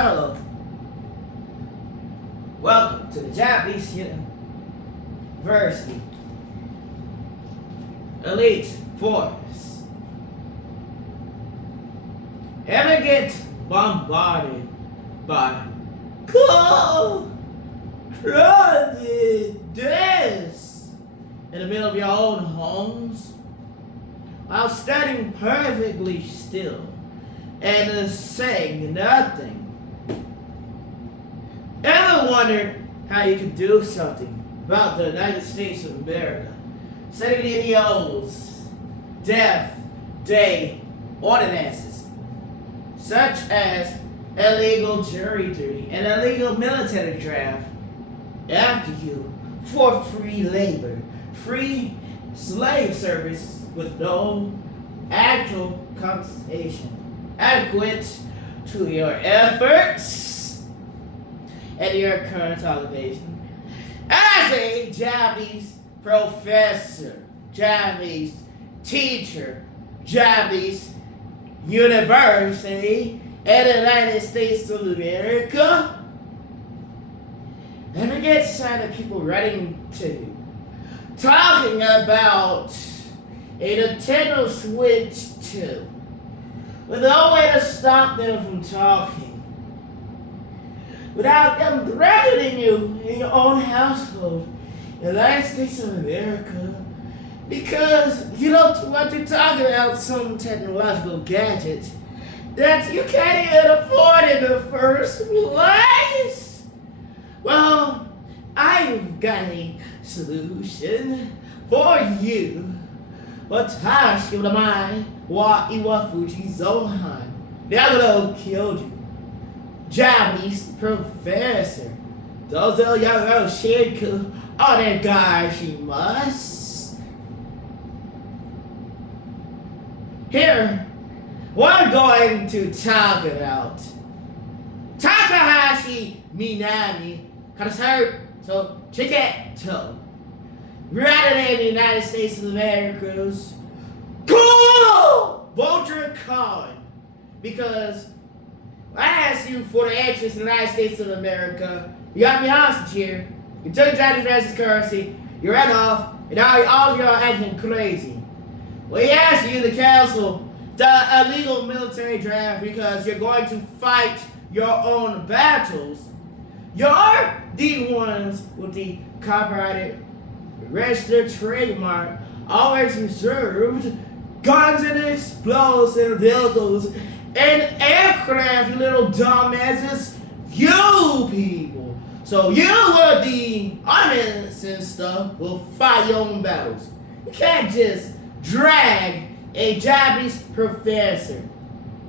Hello. Welcome to the Japanese University Elite Force. Ever get bombarded by cold, crowded desks in the middle of your own homes while standing perfectly still and saying nothing? Ever wondered how you could do something about the United States of America, setting the NEO's death day ordinances, such as illegal jury duty and illegal military draft after you for free labor, free slave service with no actual compensation adequate to your efforts and your current obligation as a Japanese professor, Japanese teacher, Japanese university in the United States of America. And it gets tired of people writing to you, talking about a Nintendo Switch 2 with no way to stop them from talking without them threatening you in your own household in the United States of America because you don't want to talk about some technological gadget that you can't even afford in the first place. Well, I've got a solution for you. Watashi no namae wa Takahashi Zohan. Never killed you. Japanese professor. Dozo Yaro Shinku. Onegaishimasu. Here, we're going to talk about Takahashi Minami so Chigeto. Rather than the United States of America's cool Vulture Con. Because I asked you for the entrance to the United States of America. You got me hostage here. You took Japanese versus currency. You ran off. And now all of you are acting crazy. We asked you to cancel the illegal military draft because you're going to fight your own battles. You're the ones with the copyrighted, registered trademark, always reserved guns and explosive vehicles and aircraft, you little dumbasses. You people. So you with the armaments and stuff will fight your own battles. You can't just drag a Japanese professor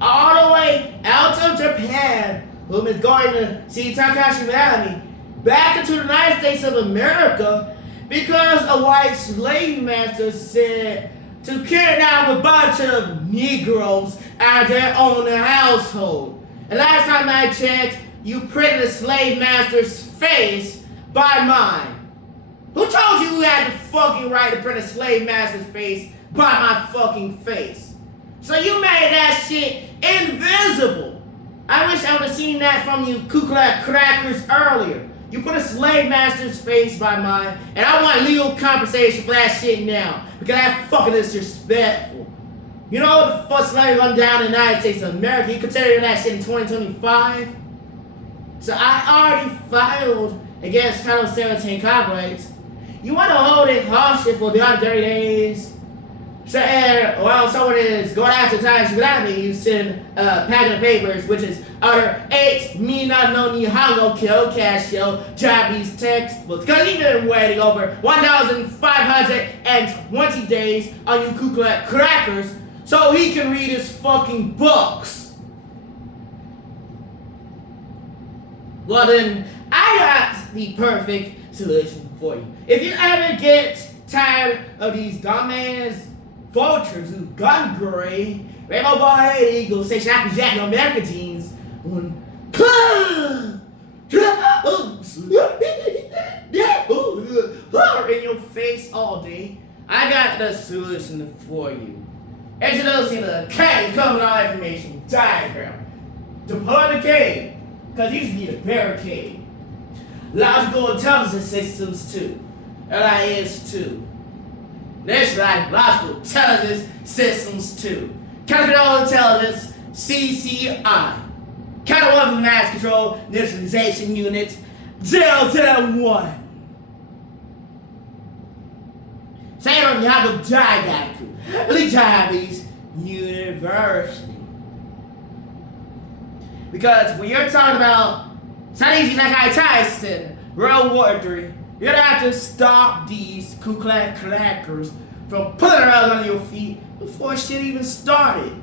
all the way out of Japan whom is going to see Takahashi Minami back into the United States of America because a white slave master said to kidnap a bunch of Negroes out of their own household. And last time I checked, you printed a slave master's face by mine. Who told you had the fucking right to print a slave master's face by my fucking face? So you made that shit invisible. I wish I would have seen that from you Ku Klux crackers earlier. You put a slave master's face by mine, and I want legal compensation for that shit now. Because that fucking disrespectful. You know the first slave run down in the United States of America, you consider that shit in 2025? So I already filed against Title 17 copyrights. You want to hold it hostage for the other 30 days? So, while someone is going after Takahashi Minami, you send a packet of papers, which is other 8 Mina no Nihongo Kyokasho Japanese textbooks. Because he's been waiting over 1,520 days on you Ku Klux crackers so he can read his fucking books. Well then, I got the perfect solution for you. If you ever get tired of these dumbass vultures who gun gray, rainbow bald eagles, station apple jack, and American jeans, in your face all day, I got the solution for you. Introducing the cave covenant information diagram. Deploy the cave. Because you just need a barricade. Logical intelligence systems too. LIS 2. Next line, logical intelligence systems 2. Counter intelligence, CCI. Counter weapon mass control, neutralization unit, 001. Sailor Yabo Daigaku, Elite Japanese University. Because when you're talking about Chinese Nakai Tyson, World War III, you're gonna have to stop these Ku Klux Klankers from putting around on your feet before shit even started.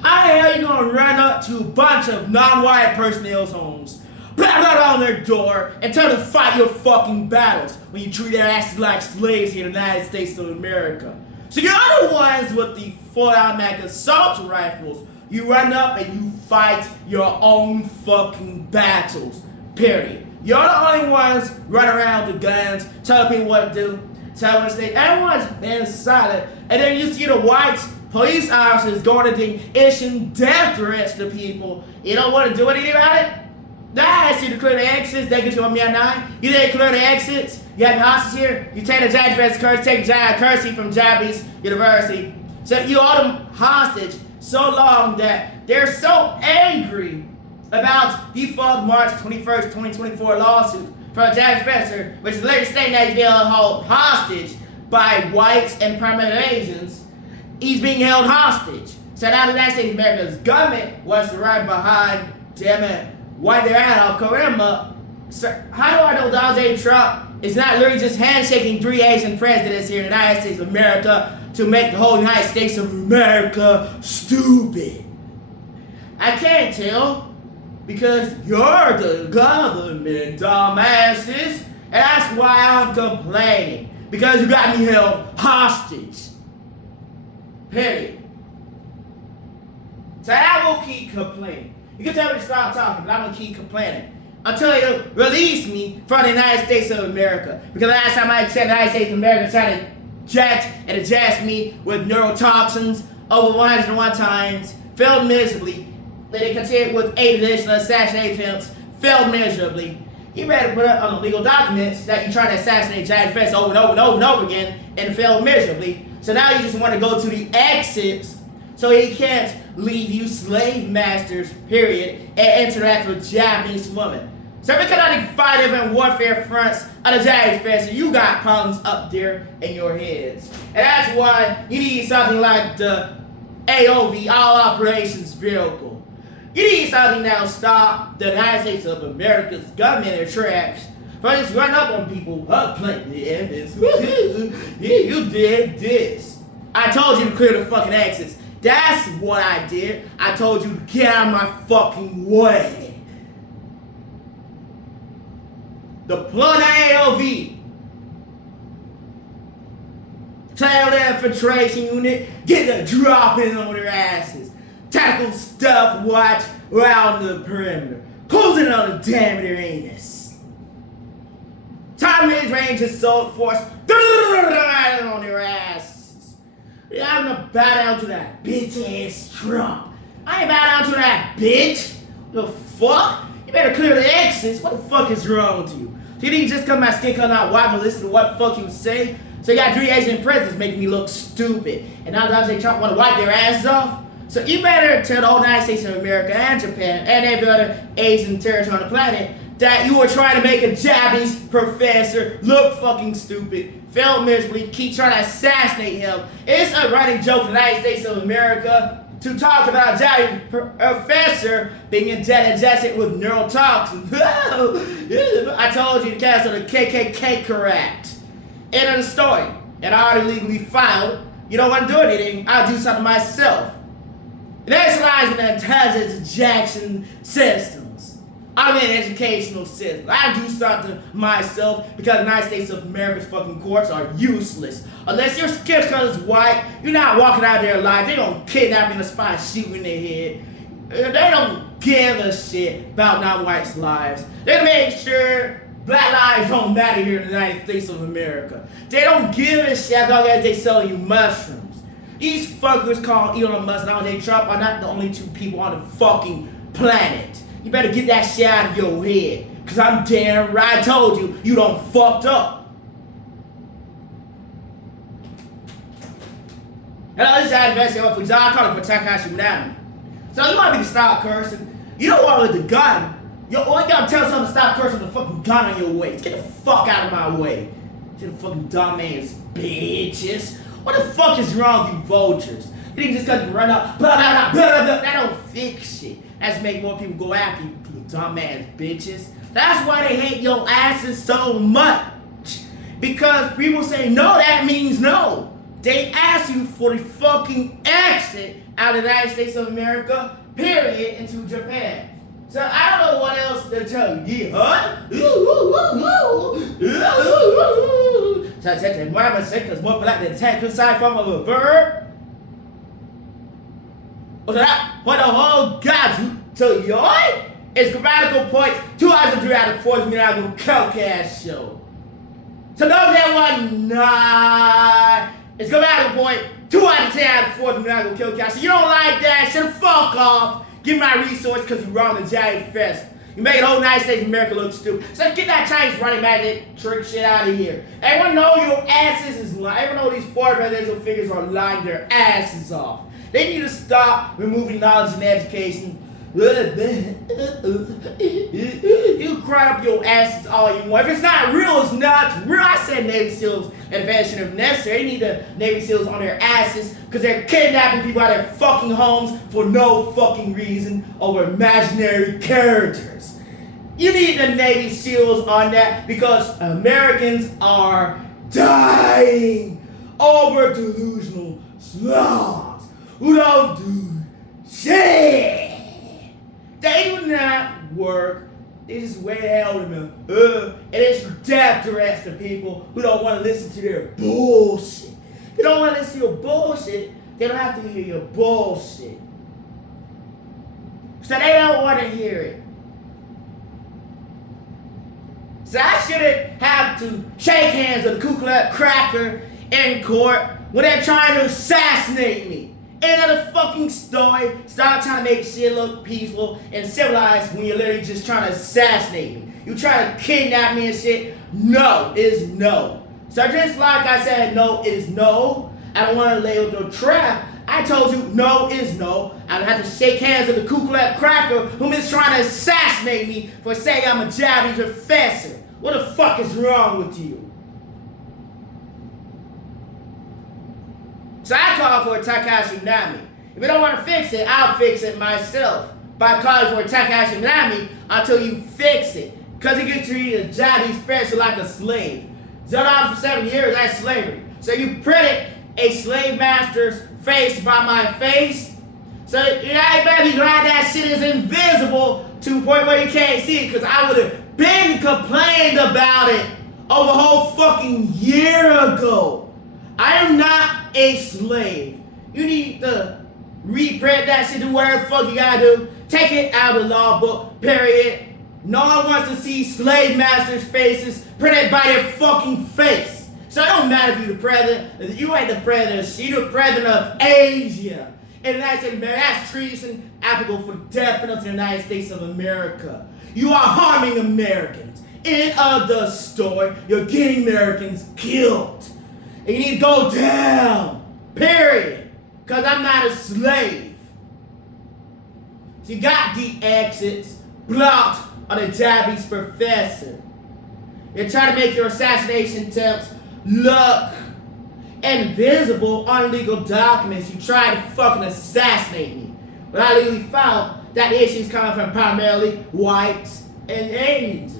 How the hell are you gonna run up to a bunch of non-white personnel's homes, blah blah blah on their door, and tell them to fight your fucking battles when you treat their asses like slaves here in the United States of America? So you're the ones with the full automatic assault rifles. You run up and you fight your own fucking battles. Period. You're the only ones running around with guns, telling people what to do, telling them to stay. Everyone's being silent. And then you see the white police officers going to issuing death threats to people. You don't want to do anything about it? Nah, I see to clear the exits. They get you on Minami. You didn't clear the exits. You have the hostage here. You take the Japanese currency, take the currency from Japanese University. So you hold them hostage so long that they're so angry about default March 21st, 2024 lawsuit from a Japanese professor, which is later stating that he's being held hostage by whites and primarily Asians. He's being held hostage. So now the United States of America's government wants to ride behind, damn it, wipe their ass off, cover him up. So how do I know Donald J. Trump is not literally just handshaking 3 Asian presidents here in the United States of America to make the whole United States of America stupid? I can't tell because you're the government, dumbasses, and that's why I'm complaining, because you got me held hostage. Period. So I will keep complaining. You can tell me to stop talking, but I'm going to keep complaining until you release me from the United States of America. Because last time I checked, the United States of America tried to inject and ingest me with neurotoxins over 101 times, failed miserably. Then they continued with 8 additional assassination attempts, failed miserably. You better put up on the legal documents that you try to assassinate Giant Fest over and over and over and over again and failed miserably. So now you just want to go to the exits so he can't leave you slave masters, period, and interact with Japanese women. So because I think 5 different warfare fronts of the Giant Fest, you got problems up there in your heads. And that's why you need something like the AOV, All Operations Vehicle. You need something that'll stop the United States of America's government in their tracks from just running up on people, playing the evidence. You did this. I told you to clear the fucking exits. That's what I did. I told you to get out of my fucking way. Deploy the AOV. Tail the infiltration unit. Get a drop in on their asses. Tactical stuff watch around the perimeter. Closing on the damn their anus. Time mid-range assault force on their asses. I'm gonna bow down to that bitch-ass Trump. I ain't bow down to that bitch. The fuck? You better clear the exits. What the fuck is wrong with you? So you didn't just come my skin color out wide and listen to what the fuck you say? So you got 3 Asian presidents making me look stupid. And now Donald J. Trump wanna wipe their asses off? So you better tell the whole United States of America and Japan and every other Asian territory on the planet that you were trying to make a Japanese professor look fucking stupid, failed miserably, keep trying to assassinate him. It's a running joke in the United States of America to talk about a Japanese professor being injected with neurotoxins. I told you to cancel the KKK correct. End of the story. And I already legally filed. You don't want to do anything, I'll do something myself. And that's lies in the intelligence ejection systems. I'm in educational systems. I do something myself because the United States of America's fucking courts are useless. Unless your skin color is white, you're not walking out there alive. They don't kidnap you in the spine, shoot you in the head. They don't give a shit about non-whites' lives. They make sure black lives don't matter here in the United States of America. They don't give a shit as long as they sell you mushrooms. These fuckers called Elon Musk and Donald J. Trump are not the only 2 people on the fucking planet. You better get that shit out of your head. Cause I'm damn right I told you, you done fucked up. Hello, this is Adventure for John calling for Takahashi Minami. So you want me to stop cursing? You don't want with the gun. You gotta tell someone to stop cursing with a fucking gun on your waist. Get the fuck out of my way. You fucking dumbass bitches. What the fuck is wrong with you vultures? You think just cause you run up, blah, blah, blah, blah, blah, that don't fix shit. That's make more people go after you, dumbass bitches. That's why they hate your asses so much. Because people say no, that means no. They ask you for the fucking exit out of the United States of America, period, into Japan. So I don't know what else to tell you. Yeah, so I said, why am I saying? Because more like the technical side form of a verb. What the whole God to yoy is grammatical points 2 out of 3 out of 4 Minami Takahashi show. So those that one nine. It's grammatical point 2 out of 10 out of 4 Minami Takahashi. You don't like that? Shut the fuck off. Give me my resource because you wrong the giant fest. You make the whole United States of America look stupid. So get that Chinese running magic trick shit out of here. Everyone know your asses is lying. Everyone know these foreign presidential figures are lying their asses off. They need to stop removing knowledge and education. You cry up your asses all you want. If it's not real, it's not real. I said Navy SEALs advancing if necessary. They need the Navy SEALs on their asses because they're kidnapping people out of their fucking homes for no fucking reason over imaginary characters. You need the Navy SEALs on that because Americans are dying over delusional slobs who don't do shit. They do not work. They just way hell in them. And it's death threats to people who don't want to listen to their bullshit. If you don't want to listen to your bullshit, they don't have to hear your bullshit. So they don't want to hear it. So I shouldn't have to shake hands with a Ku Klux cracker in court when they're trying to assassinate me. End of the fucking story. Stop trying to make shit look peaceful and civilized when you're literally just trying to assassinate me. You try to kidnap me and shit. No is no. So just like I said, no is no. I don't want to lay with your trap. I told you no is no. I don't have to shake hands with the Ku Klux cracker who is trying to assassinate me for saying I'm a Japanese professor. What the fuck is wrong with you? So I call for a Takahashi Minami. If you don't want to fix it, I'll fix it myself by calling for a Takahashi Minami until you fix it. Because it gets treated a Japanese professor like a slave. $0 for 7 years, that's slavery. So you printed a slave master's face by my face. So you better be glad that shit is invisible to the point where you can't see it. Because I would have been complained about it over a whole fucking year ago. I am not a slave. You need to reprint that shit, do whatever the fuck you gotta do. Take it out of the law book, period. No one wants to see slave masters' faces printed by their fucking face. So it don't matter if you're the president. You ain't the president. You're the president of Asia. And that's treason applicable for the death penalty in the United States of America. You are harming Americans. End of the story. You're getting Americans killed. And you need to go down, period, because I'm not a slave. So you got the exits blocked on a Japanese professor. You're trying to make your assassination attempts look invisible on legal documents. You tried to fucking assassinate me. But I legally found that the issues coming from primarily whites and Asians.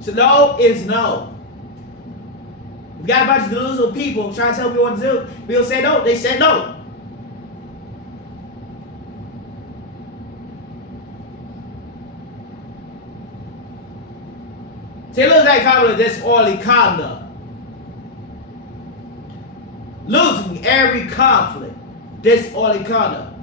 So no is no. We got a bunch of delusional people trying to tell people what to do. People say no, they said no. See, it looks like probably disorderly conduct. Losing every conflict. Disorderly conduct.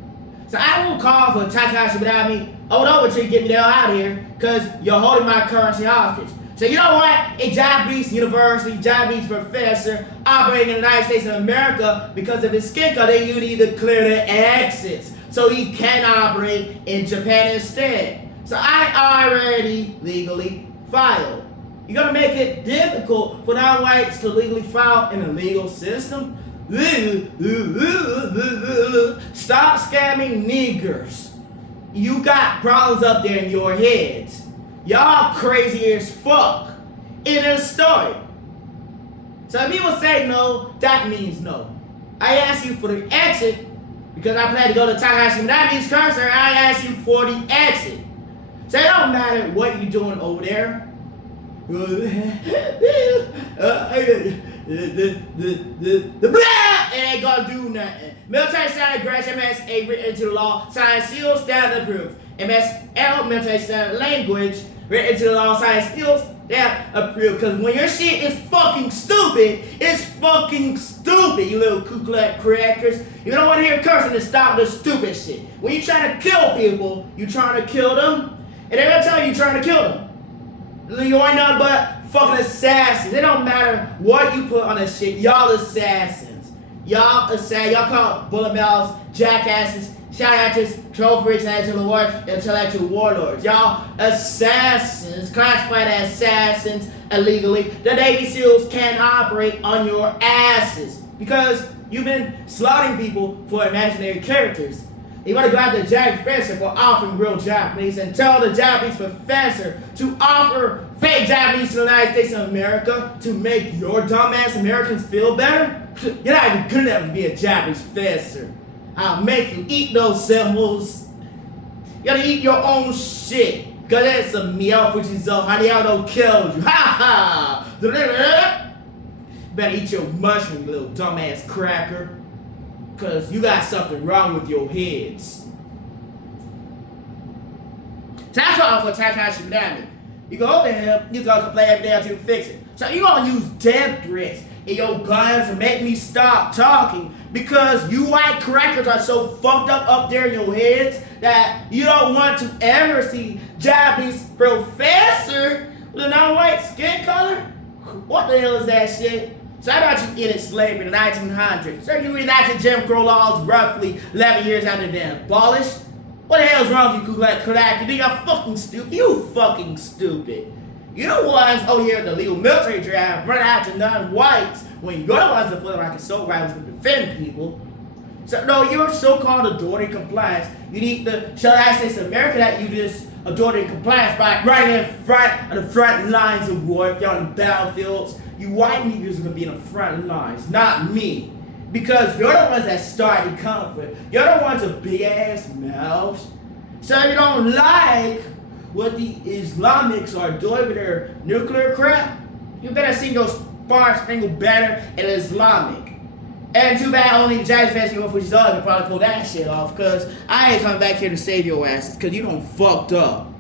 So I will call for Takahashi Minami. Hold on until you get me the hell out of here, because you're holding my currency hostage. So you know what? A Japanese university, Japanese professor operating in the United States of America, because of his skin color, you need to clear the exits. So he can operate in Japan instead. So I already legally filed. You're gonna make it difficult for non-whites to legally file in the legal system? Stop scamming niggers. You got problems up there in your heads. Y'all crazy as fuck. In a story. So if people say no, that means no. I ask you for the exit because I plan to go to Takahashi Minami's concert. I ask you for the exit. So it don't matter what you're doing over there. It ain't gonna do nothing. Military standard aggression, MSA written into the law, signed, sealed, stamped, approved. MSL, military standard language, written into the law, signed, sealed, stamped, approved. Because when your shit is fucking stupid, it's fucking stupid, you little Ku Klux crackers. You don't want to hear cursing to stop the stupid shit. When you trying to kill people, you trying to kill them, and they're gonna tell you you're trying to kill them. You ain't nothing but fucking assassins. It don't matter what you put on this shit. Y'all assassins. Y'all call bullet mouths, jackasses, shout actors, troll freaks, intellectual warlords. Y'all assassins, classified as assassins illegally. The Navy SEALs can operate on your asses because you've been slaughtering people for imaginary characters. You want to go after the Japanese professor for offering real Japanese and tell the Japanese professor to offer fake Japanese to the United States of America to make your dumbass Americans feel better? You're not even good enough to be a Japanese professor. I'll make you eat those symbols. You gotta eat your own shit. Because that's a Throw淵造反, y'all killed you. Ha ha! Better eat your mushroom, you little dumbass cracker. Because you got something wrong with your heads. That's all for Takahashi Minami. You go over there, you gonna complain every day until you fix it. So you gonna use death threats in your guns to make me stop talking because you white crackers are so fucked up there in your heads that you don't want to ever see Japanese professor with a non-white skin color? What the hell is that shit? So I thought you ended slavery in the 1900s. So you enacted Jim Crow laws roughly 11 years after being abolished. What the hell's wrong with you, Ku Klux Klan? You think I'm fucking stupid? You fucking stupid. You're the ones over here in the legal military draft running after non-whites when you're the ones that feel like assault rifles to defend people. So no, you're so-called authority compliance. You need to show the United States of America that you just authority compliance by right in front of the front lines of war. If you're on the battlefields, you white niggers are gonna be in the front lines, not me. Because you're the ones that started conflict. You're the ones with big ass mouths. So if you don't like what the Islamics are doing with their nuclear crap, you better sing your Star Spangled Banner in Islamic. And too bad only the Japanese fans go for each other can probably pull that shit off, because I ain't coming back here to save your asses, because you don't fucked up.